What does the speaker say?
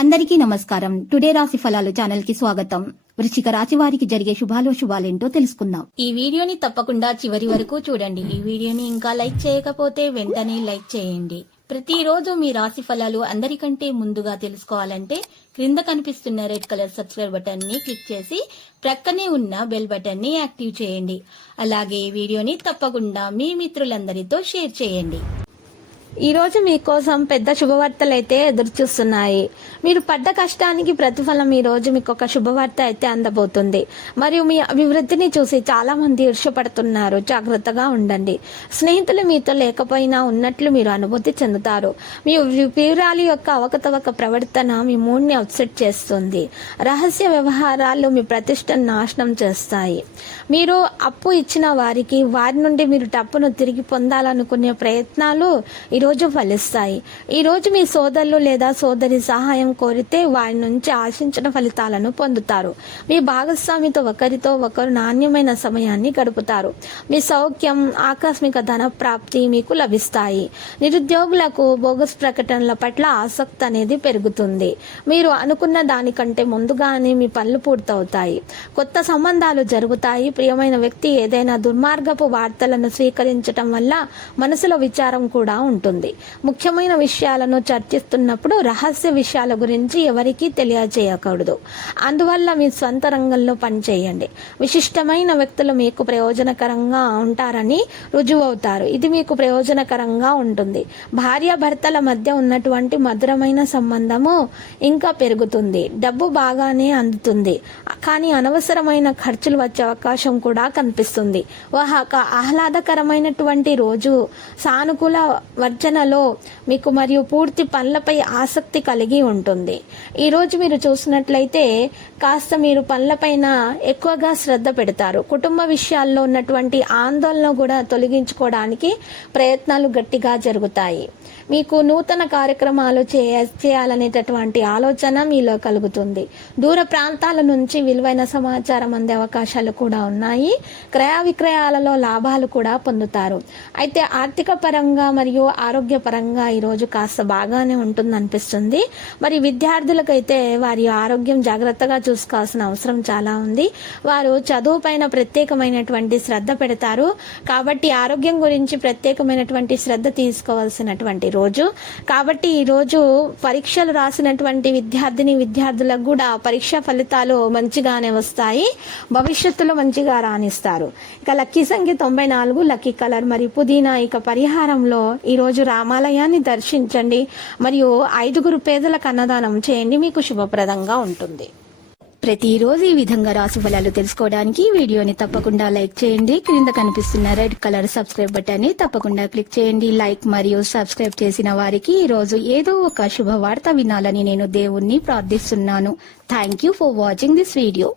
అందరికీ నమస్కారం. టుడే రాశి ఫలాలు ఛానల్ కి స్వాగతం. వృశ్చిక రాశి వారికి జరిగే శుభాలేంటో తెలుసుకుందాం. ఈ వీడియోని తప్పకుండా చివరి వరకు చూడండి. ఈ వీడియోని ఇంకా లైక్ చేయకపోతే వెంటనే లైక్ చేయండి. ప్రతిరోజు మీ రాశి ఫలాలు అందరికంటే ముందుగా తెలుసుకోవాలంటే క్రింద కనిపిస్తున్న రెడ్ కలర్ సబ్స్క్రైబ్ బటన్ ని క్లిక్ చేసి ప్రక్కనే ఉన్న బెల్ బటన్ ని యాక్టివ్ చేయండి. అలాగే ఈ వీడియోని తప్పకుండా మీ మిత్రులందరితో షేర్ చేయండి. ఈ రోజు మీకోసం పెద్ద శుభవార్తలు అయితే ఎదురు చూస్తున్నాయి. మీరు పడ్డ కష్టానికి ప్రతిఫలం ఈ రోజు మీకు ఒక శుభవార్త అయితే అందబోతుంది. మరియు మీ అభివృద్ధిని చూసి చాలా మంది ఈర్ష్యపడుతున్నారు. జాగ్రత్తగా ఉండండి. స్నేహితులు మీతో లేకపోయినా ఉన్నట్లు మీరు అనుభూతి చెందుతారు. మీ ప్రియురాలి యొక్క అవకతవక ప్రవర్తన మీ మూడ్ని అప్సెట్ చేస్తుంది. రహస్య వ్యవహారాలు మీ ప్రతిష్టను నాశనం చేస్తాయి. మీరు అప్పు ఇచ్చిన వారి నుండి మీరు డబ్బును తిరిగి పొందాలనుకునే ప్రయత్నాలు ఈరోజు ఫలిస్తాయి. ఈరోజు మీ సోదరులు లేదా సోదరి సహాయం కోరితే వారి నుంచి ఆశించిన ఫలితాలను పొందుతారు. మీ భాగస్వామితో ఒకరితో ఒకరు నాణ్యమైన సమయాన్ని గడుపుతారు. మీ సౌఖ్యం, ఆకస్మిక ధన ప్రాప్తి మీకు లభిస్తాయి. నిరుద్యోగులకు బోగస్ ప్రకటనల పట్ల ఆసక్తి అనేది పెరుగుతుంది. మీరు అనుకున్న దానికంటే ముందుగానే మీ పనులు పూర్తవుతాయి. కొత్త సంబంధాలు జరుగుతాయి. ప్రియమైన వ్యక్తి ఏదైనా దుర్మార్గపు వార్తలను స్వీకరించటం వల్ల మనసులో విచారం కూడా ఉంటుంది. ముఖ్యమైన విషయాలను చర్చిస్తున్నప్పుడు రహస్య విషయాల గురించి ఎవరికీ తెలియజేయకూడదు. అందువల్ల మీ స్వంత రంగంలో పనిచేయండి. విశిష్టమైన వ్యక్తులు మీకు ప్రయోజనకరంగా ఉంటారని రుజువవుతారు. ఇది మీకు ప్రయోజనకరంగా ఉంటుంది. భార్యాభర్తల మధ్య ఉన్నటువంటి మధురమైన సంబంధము ఇంకా పెరుగుతుంది. డబ్బు బాగానే అందుతుంది, కానీ అనవసరమైన ఖర్చులు వచ్చే అవకాశం కూడా కనిపిస్తుంది. ఒక ఆహ్లాదకరమైనటువంటి రోజు. సానుకూల వర్జనలో మీకు మరియు పూర్తి పనులపై ఆసక్తి కలిగి ఉంటుంది. ఈరోజు మీరు చూసినట్లయితే కాస్త మీరు పనులపైన ఎక్కువగా శ్రద్ధ పెడతారు. కుటుంబ విషయాల్లో ఉన్నటువంటి ఆందోళన కూడా తొలగించుకోవడానికి ప్రయత్నాలు గట్టిగా జరుగుతాయి. మీకు నూతన కార్యక్రమాలు చేయాలనేటటువంటి ఆలోచన మీలో కలుగుతుంది. దూర ప్రాంతాల నుంచి విలువైన సమాచారం అందే అవకాశాలు కూడా ఉన్నాయి. క్రయ విక్రయాలలో లాభాలు కూడా పొందుతారు. అయితే ఆర్థిక పరంగా మరియు ఆరోగ్యపరంగా ఈరోజు కాస్త బాగానే ఉంటుంది అనిపిస్తుంది. మరి విద్యార్థులకైతే వారి ఆరోగ్యం జాగ్రత్తగా చూసుకోవాల్సిన అవసరం చాలా ఉంది. వారు చదువు పైన ప్రత్యేకమైనటువంటి శ్రద్ధ పెడతారు. కాబట్టి ఆరోగ్యం గురించి ప్రత్యేకమైనటువంటి శ్రద్ధ తీసుకోవాల్సినటువంటి రోజు. కాబట్టి ఈ రోజు పరీక్షలు రాసినటువంటి విద్యార్థులకు కూడా పరీక్ష ఫలితాలు మంచిగానే వస్తాయి. భవిష్యత్తులో మంచిగా రాణిస్తారు. ఇక లక్కీ సంఖ్య 94, లక్కీ కలర్ మరియు పుదీనా. ఇక పరిహారంలో ఈ రోజు రామాలయాన్ని దర్శించండి మరియు 5 పేదలకు అన్నదానం చేయండి. మీకు శుభప్రదంగా ఉంటుంది. ప్రతిరోజు ఈ విధంగా రాశి ఫలాలు తెలుసుకోవడానికి వీడియోని తప్పకుండా లైక్ చేయండి. క్రింద కనిపిస్తున్న రెడ్ కలర్ సబ్స్క్రైబ్ బటన్ ని తప్పకుండా క్లిక్ చేయండి. లైక్ మరియు సబ్స్క్రైబ్ చేసిన వారికి ఈ రోజు ఏదో ఒక శుభవార్త వినాలని నేను దేవుణ్ణి ప్రార్థిస్తున్నాను. Thank you for watching this video.